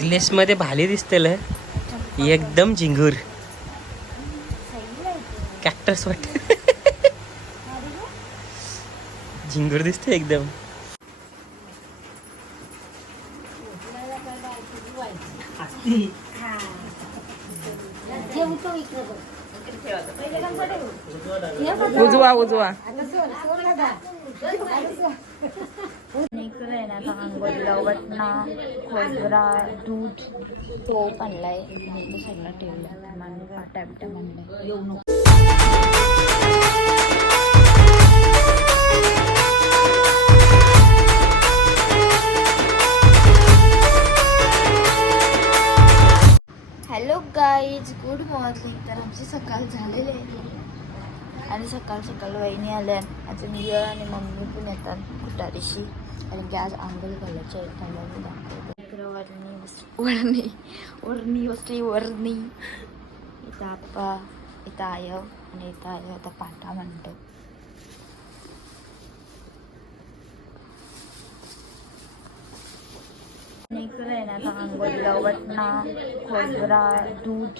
Glace मध्ये भाली दिसतेल एकदम झिंगूर. कॅक्टस वाटत झिंगूर दिसते एकदम. उजवा उजवा. इकडे आहे ना आता आंघोळीला वटणा खोबरा दूध तोप आणलाय आणि इथे सगळं ठेवलं मान पाट्या बिट्या म्हणलंय येऊ नको हॅलो गाईज गुड मॉर्निंग तर आमची सकाळ झालेली आहे. आणि सकाळ सकाळ वहिनी आल्या अजून य आणि मम्मी पण येतात कुटारीशी कारण की आज आंघोळ घालायची आहे त्यामुळे मी दाखवते इकडं वरणी वस- वरणी वरणी वस्ती वरणी इथं आप्पा इथं आय आणि इथं आय आता पाटा म्हणतो आणि इकडे आहे ना आता आंघोळीला वटणा खोबरा दूध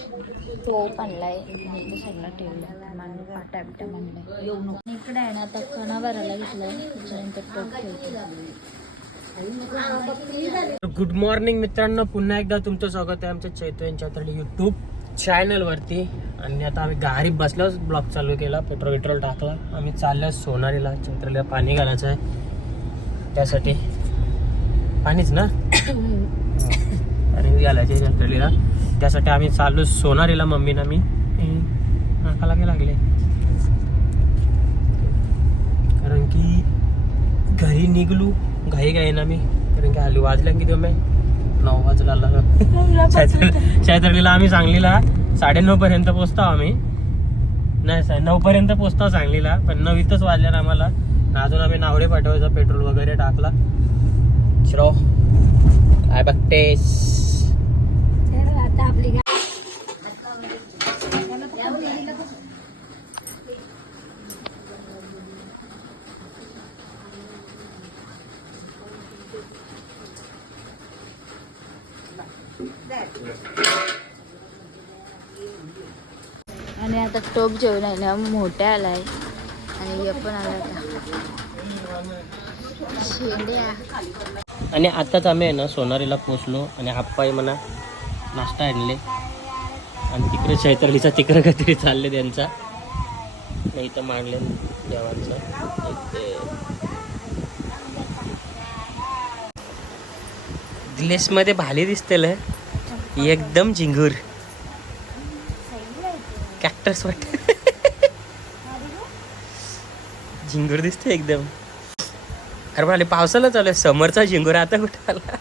तोप आणलाय. आणि इथे सगळं ठेवलं मान पाट्या म्हणलंय येऊ नको. इकडे आहे ना आता कणा भरायला घेतलाय. त्याच्यानंतर टोप ठेवतो. गुड मॉर्निंग मित्रांनो. पुन्हा एकदा तुमचं स्वागत आहे आमच्या चैतन्य तर युट्यूब चॅनलवरती आणि आता आम्ही गाडी बसल्यावर ब्लॉग चालू केला पेट्रोल पेट्रोल टाकला. आम्ही चाललो सोनारीला चैत्राला पाणी घालायचं आहे त्यासाठी पाणीच ना? पाणी घालायचे चैत्रालीला त्यासाठी आम्ही चाललो सोनारीला मम्मीना मी. नाका लागे लागले? कारण की घरी निघलो घाई घाई ना मी. कारण की हल्ली वाजल्या किती मी नऊ वाजला चैत्रलीला आम्ही सांगलीला साडेनऊ पर्यंत पोचतो आम्ही. नाही नऊ पर्यंत पोचतो सांगलीला पण नऊ इथंच वाजल्या आम्हाला. अजून आम्ही नावडे पाठवायचा पेट्रोल वगैरे टाकला. श्रो काय बघतेस आता आपली आणि आता टोप जेवण आहे ना मोठ्या आलाय. आणि हे पण आला शेंड्या. आणि आत्ताच आम्ही आहे ना सोनारीला पोचलो आणि हाप्पाई म्हणा नाश्ता आणले. आणि तिकडे चैत्रलीचा तिकडे काहीतरी चालले त्यांचा. नाही तर मांडले देवांचं. इथे. ग्लेसमध्ये भाली दिसतेल एकदम झिंगूर. कॅक्टस वाटत झिंगूर दिसते एकदम. अरे भाले पावसाला चालू आहे. समरचा झिंगूर आता कुठे आला?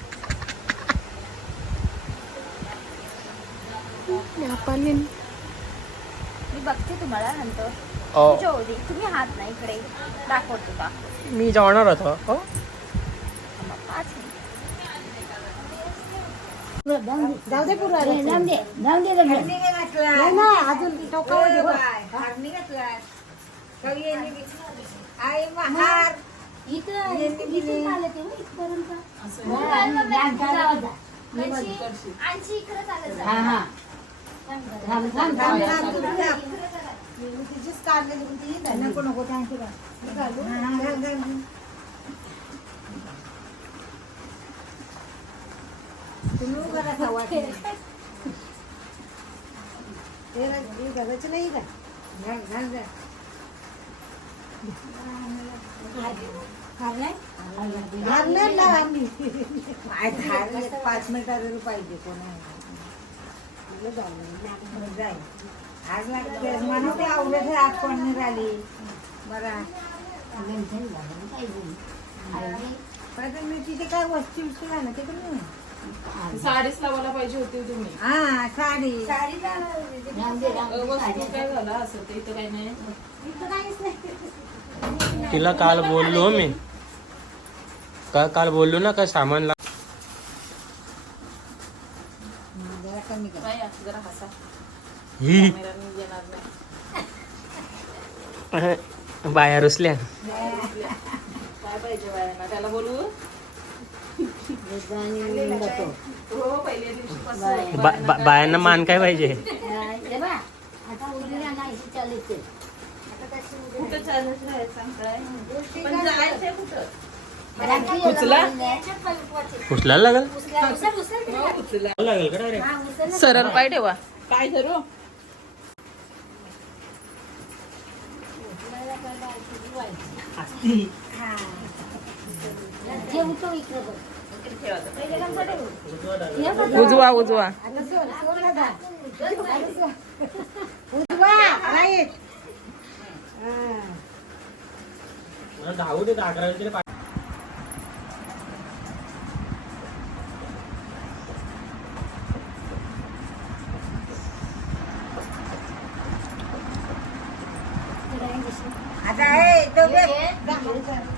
मी बघते तुम्हाला नंतर. ओ, जोडी तुम्ही हात नाही इकडे. दाखवतो का? मी जाणार होतो हो. पाच जाऊ दे पुरा जाऊन दे. जाऊन दे लग्न. नाही ना अजून टोकावर दे बघ. इथं इथून आलं ते हो, इथपर्यंत. आणशी- नको नको थँक्यू हा, हा. तुम्ही उभं राहा. ते घालायचं नाही का? घाल घाल घाल. घालणार ना आम्ही काय पाच मिनिटात पाहिजे कोण जाईल आज लागते ते आवडत आज कोण निघाली बरा पण मी तिथे काय वस्तू बिस्तू झालं ते पण साडीच लावायला पाहिजे होती तुम्ही. हा साडी वस्तू काय झालं? असं ते इथं काही नाही. तिला काल बोललो मी. का काल बोललो ना का सामान ला जरा कमी कर. बाई असं जरा हसा. ही. कॅमेराने येणार नाही. बाया रुसल्या. काय पाहिजे बायांना? त्याला बोलू? हो पहिल्या दिवशी बा- बा- बायांना मान काय पाहिजे? कुठं चालत राहायचं काय पण जायचंय कुठं? उचलायला लागेल? का? सरळ पाय ठेवा. काय धरू? उजवा उजवा. मला धावू दे अकरा तरी पा- आता हे तो बे-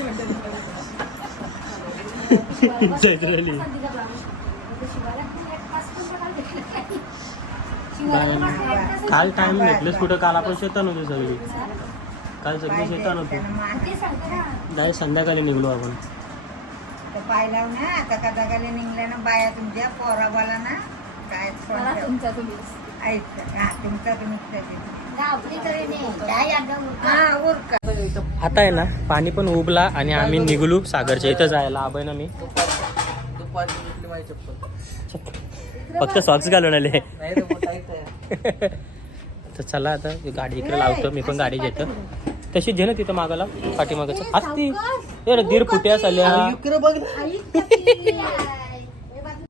काल टाइम भेटलेस कुठं काल आपण शेतात होतो सगळी. काल सगळी शेतात होतो. डायरेक्ट संध्याकाळी निघलो आपण. लाव ना आता कदा गाले निघल्या ना बाया तुमच्या पोराबाला ना काय. तुमचा तुम्ही ऐक हा तुमचा नाही काय हा उरका. आता आहे ना पाणी पण उबला आणि आम्ही निघलो सागरच्या इथं जायला. आबाय ना मी. फक्त सॉक्स घालून आले. तर चला आता गाडी इकडे लावतो. मी पण गाडी घेतो. तशी घे ना तिथं मागाला पाठीमागाचं. असती ए दीर फुट्यास आल्या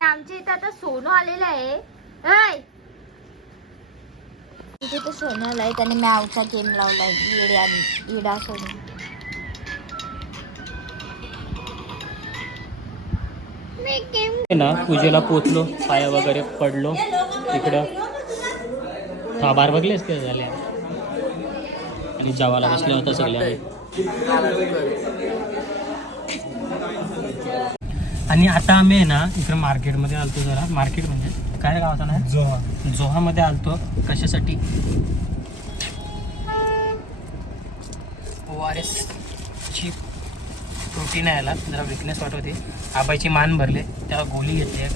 आमच्या इथं आता सोनू आलेलं आहे. हाय इथे आहे त्याने मॅवचा गेम लावला लावलाय इड्या इडा सोनू ना पूजेला पोचलो पाया वगैरे पडलो तिकडं. हा बार बघलेच ते झाले. आणि जेवायला बसले होता सगळ्या आणि आता आम्ही आहे ना इकडे मार्केटमध्ये आलतो जरा. मार्केट म्हणजे काय गावाचं ना जोहा. जोहामध्ये आलतो. कशासाठी? ओ आर एस ची प्रोटीन यायला जरा विकनेस वाटवते. आबाईची मान भरले. त्याला गोळी घेतली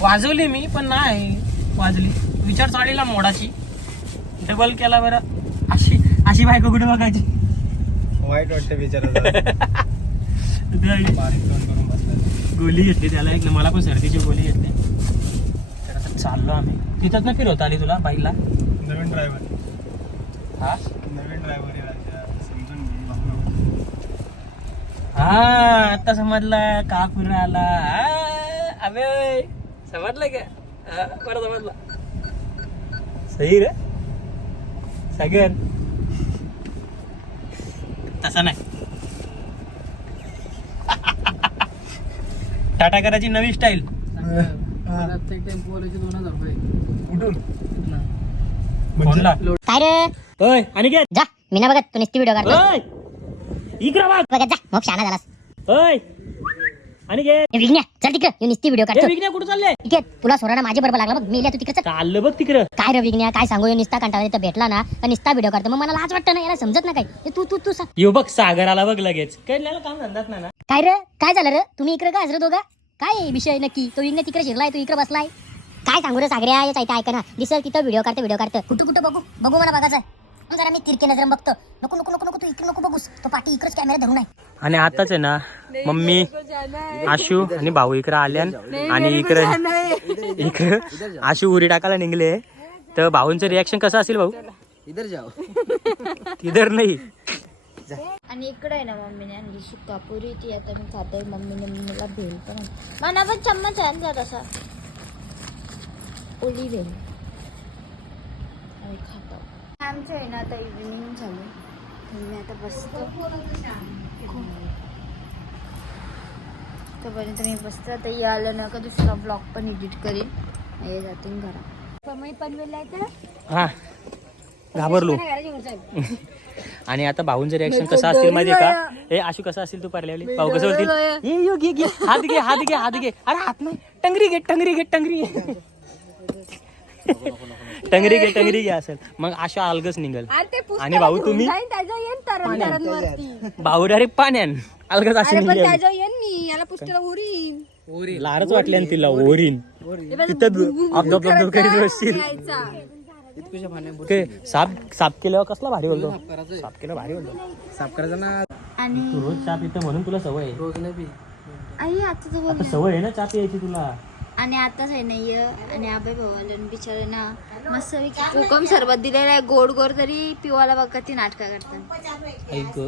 वाजवली मी पण नाही. वाजली. विचार चाळीला मोडाची. डबल केला बरं. अशी अशी बायको कुठे बघायची? वाईट वाटतं बिचारा गोळी घेतली त्याला एक मला पण सर्दीची गोळी घेतली. तर चाललो आम्ही. तिथंच ना फिरवता आली तुला बाईकला? नवीन ड्रायव्हर हा? नवीन ड्रायव्हर. हा आता समजला. का फिरून आला? अबे समजलं का? बरं समजला. सही रे? सगळ्यात तसा नाही. टाटा करायची नवी स्टाईल. फोनला. काय रे? आणि काय जा मी ना बघत तू नुसती व्हिडिओ काढतो इकडं बघ. बघत जा मग शाना झालास. आणि ए, विघ्न्या चल तिकडं. येऊ नुसती व्हिडिओ काढतो कुठं चालले? ठीक आहे तुला सोडा माझी बरोबर लागला बघ मी इल्या तू तिकडं चल. चाललं बघ तिकडं. काय रे विघ्न्या काय सांगू? ह्यो निस्ता कंटाळा भेटला ना तर निस्ता व्हिडिओ काढतो मग मला लाज वाटतं ना याला समजत ना काय ए, तू तू तू सांग यो बघ सागराला बघ लगेच. काही काम धंदाच ना? काय रे? काय झालं रे? तुम्ही इकडे काय हजर दोघा? काय विषय नक्की? तो विघ्न्या तिकडे शिरलाय तू इकडे बसलाय? काय सांगू रे सागऱ्या? याच ऐका ऐका ना. दिसल तिथं व्हिडिओ काढतो व्हिडिओ काढतो. कुठं कुठं बघू? बघू मला बघायचं. मग जरा मी तिरके नजर बघतो. नको नको नको नको तू इकडे नको बघूस. तो पाठी इकडेच कॅमेरा धरून आहे. आणि आताच आहे ना मम्मी आशू आणि भाऊ इकडे आल्यान आणि इकडे इकडे आशू उरी टाकायला निघले. तर भाऊंचं रिॲक्शन कसं असेल भाऊ? इधर जाओ. इधर नाही. आणि इकडे आहे ना मम्मीने आणली सुकापुरी ती आता मी खाते. मम्मीने मला भेल पण. मला पण चम्मच आहे ना तसा ओली भेल आणि खातो. आमचं आहे ना आता इव्हिनिंग झाली मी आता बसतो. तोपर्यंत मी बसते. आता हे आलं ना का दुसरा ब्लॉग पण एडिट करीन. हे जातील घरा हा. घाबरलो. आणि आता भाऊंचं रिॲक्शन कसं असतील माहितीये का ए आशू कसं असेल तू पारल्यावली भाऊ कसं बोलतील ए, यो, घे घे हात घे हात घे हात घे अरे हात नाही टंगरी घे टंगरी घे टंगरी घे टंगरी घे टंगरी घे असेल मग आशा अलगच निघल आणि भाऊ तुम्ही भाऊ डायरेक्ट पाण्यान अलगच असे निघेल लारच वाटली आणि तिला ओरीन तिथं बसशील साप साप केल्यावर कसला भारी बोलतो? साप केलं भारी बोलतो. साफ करायचं ना. आणि तू रोज चहा पितो म्हणून तुला सवय आहे. रोज नाही पी. आई आता तर बोल आता सवय आहे ना चहा प्यायची तुला. आणि आताच आहे ना ये. आणि आबाई भावाला बिचारे ना मस्त कोकम सरबत दिलेलं आहे. गोड गोड तरी पिवाला बघा ती नाटकं करतात. ऐक